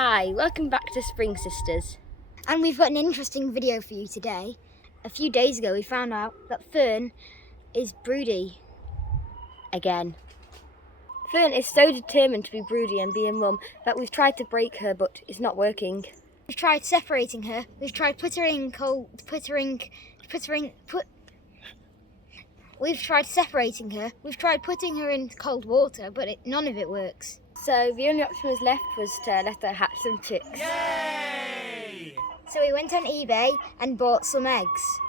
Hi, welcome back to Spring Sisters. And we've got an interesting video for you today. A few days ago we found out that Fern is broody again. Fern is so determined to be broody and be a mum that we've tried to break her, but it's not working. We've tried separating her. We've tried We've tried separating her. We've tried putting her in cold water, but none of it works. So the only option was left was to let her hatch some chicks. Yay! So we went on eBay and bought some eggs.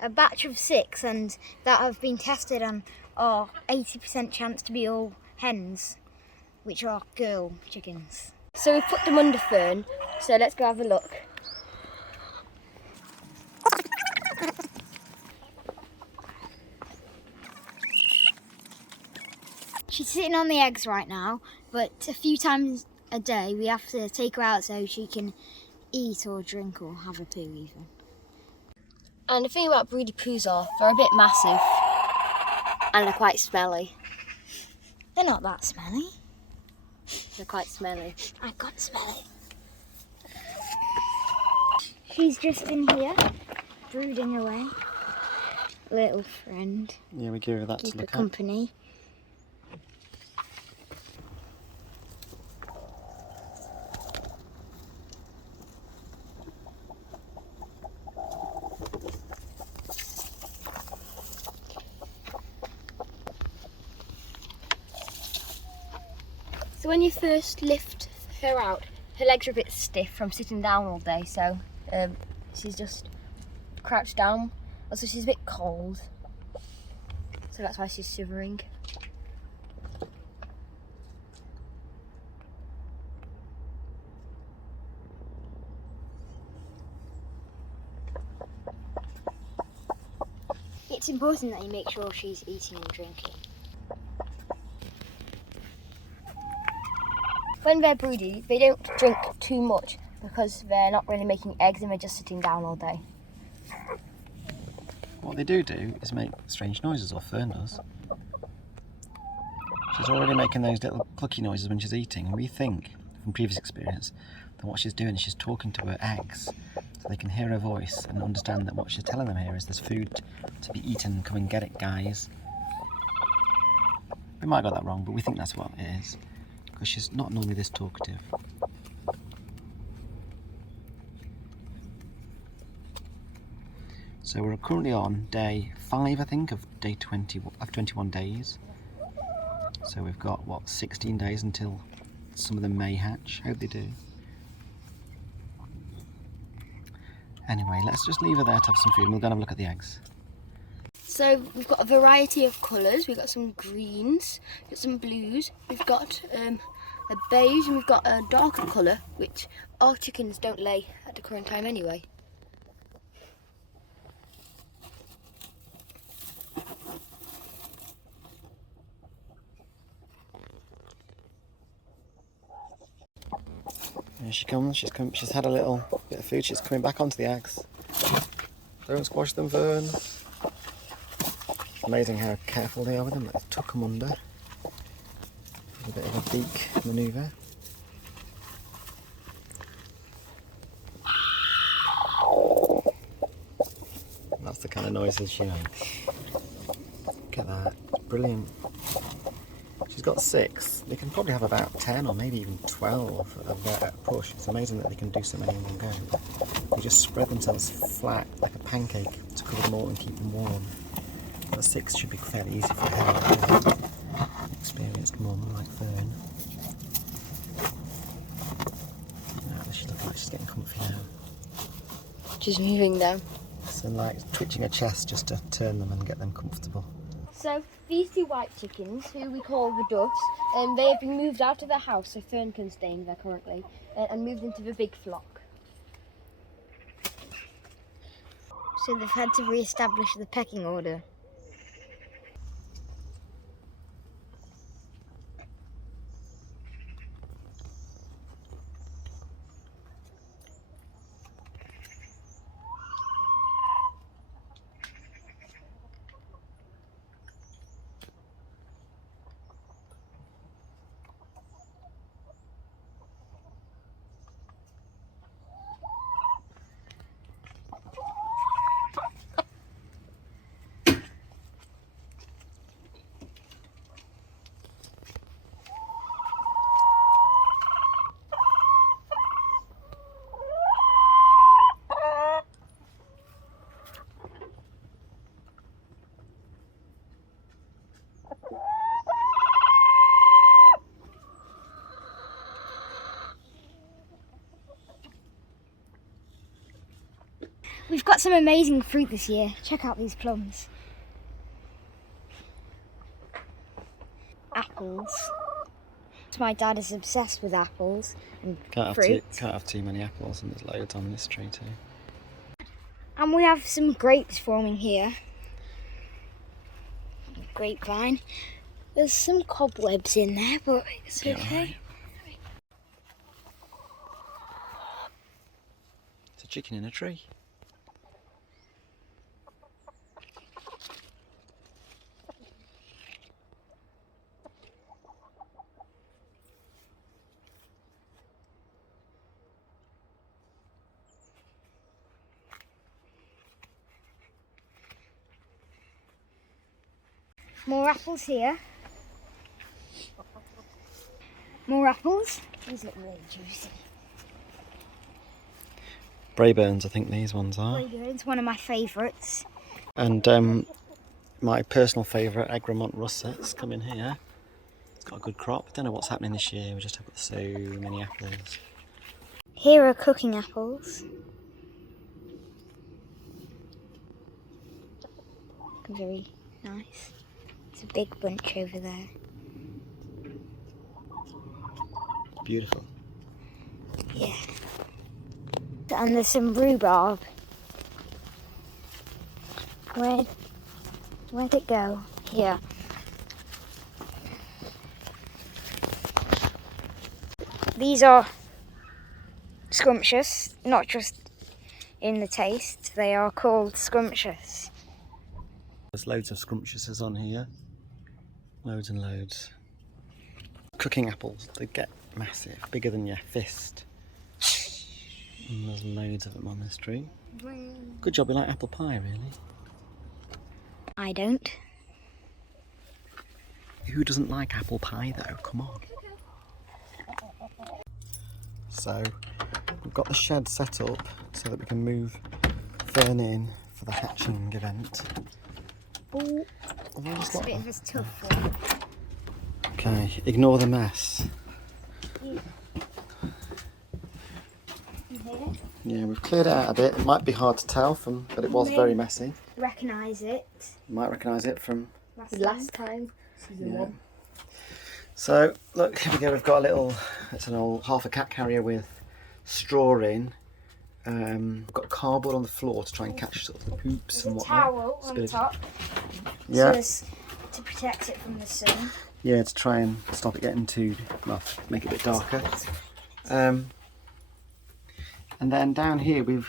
A batch of 6, and that have been tested and are 80% chance to be all hens, which are girl chickens. So we put them under Fern, so let's go have a look. She's sitting on the eggs right now, but a few times a day we have to take her out so she can eat or drink or have a poo even. And the thing about broody poos are, they're a bit massive and they're quite smelly. They're not that smelly. They're quite smelly. I can't smell it. She's just in here, brooding away. Little friend. Yeah, we give her that Keep to her look at. company. So when you first lift her out, her legs are a bit stiff from sitting down all day, so she's just crouched down. Also she's a bit cold, so that's why she's shivering. It's important that you make sure she's eating and drinking. When they're broody, they don't drink too much because they're not really making eggs and they're just sitting down all day. What they do is make strange noises, or Fern does. She's already making those little clucky noises when she's eating, and we think, from previous experience, that what she's doing is she's talking to her eggs so they can hear her voice and understand that what she's telling them here is there's food to be eaten, come and get it, guys. We might have got that wrong, but we think that's what it is, because she's not normally this talkative. So we're currently on day 5, I think, of 21 days. So we've got, what, 16 days until some of them may hatch. Hope they do. Anyway, let's just leave her there to have some food and we'll go and have a look at the eggs. So we've got a variety of colours. We've got some greens, we've got some blues, we've got a beige, and we've got a darker colour, which our chickens don't lay at the current time anyway. Here she comes, she's had a little bit of food, she's coming back onto the eggs. Don't squash them, Fern. Amazing how careful they are with them, like they tuck them under. A bit of a beak manoeuvre. That's the kind of noises she makes. Look at that, brilliant. She's got 6. They can probably have about 10 or maybe even 12 of that at push. It's amazing that they can do so many in one go. They just spread themselves flat like a pancake to cover them all and keep them warm. But 6 should be fairly easy for her. Experienced mum like Fern. Now does she look like she's getting comfy now? She's moving now. So like twitching her chest just to turn them and get them comfortable. So these 2 white chickens, who we call the doves, they have been moved out of their house, so Fern can stay in there currently, and moved into the big flock. So they've had to re-establish the pecking order. got some amazing fruit this year. Check out these plums. Apples. My dad is obsessed with apples and fruit. Can't have too many apples, and there's loads on this tree too. And we have some grapes forming here. Grapevine. There's some cobwebs in there, but it's okay. It's a chicken in a tree. More apples here. More apples. These look really juicy. Brayburns, I think these ones are. It's one of my favourites. And my personal favourite, Egremont russets, come in here. It's got a good crop. I don't know what's happening this year. We just have got so many apples. Here are cooking apples. Very nice. It's a big bunch over there. Beautiful. Yeah. And there's some rhubarb. Where'd it go? Here. These are scrumptious, not just in the taste, they are called scrumptious. There's loads of scrumptiouses on here. Loads and loads. Cooking apples, they get massive, bigger than your fist. And there's loads of them on this tree. Good job, we like apple pie, really. I don't. Who doesn't like apple pie, though? Come on. So, we've got the shed set up so that we can move Fern in for the hatching event. Oh, that's a bit of a tough one. Okay, ignore the mess. Yeah, we've cleared it out a bit. It might be hard to tell but it was very messy. Recognise it. You might recognise it from Last time. Season 1. So, look, here we go. We've got it's an old half a cat carrier with straw in. We've got cardboard on the floor to try and catch sort of the poops and whatnot. Towel on top. Yeah. To protect it from the sun. Yeah, to try and stop it getting make it a bit darker. And then down here we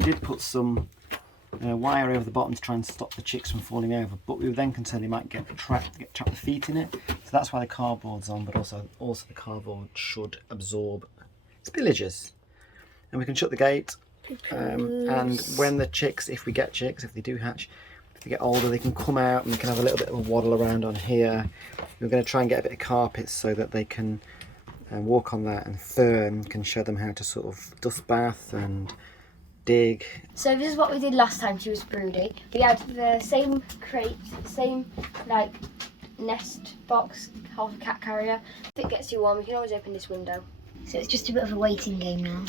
did put some wire over the bottom to try and stop the chicks from falling over, but we were then concerned they might get trapped the feet in it. So that's why the cardboard's on, but also the cardboard should absorb spillages. And we can shut the gate. And when the chicks, if we get chicks, if they do hatch, if they get older, they can come out and we can have a little bit of a waddle around on here. We're going to try and get a bit of carpet so that they can walk on that, and Fern can show them how to sort of dust bath and dig. So this is what we did last time she was broody. We had the same crate, same nest box, half a cat carrier. If it gets too warm, we can always open this window. So it's just a bit of a waiting game now.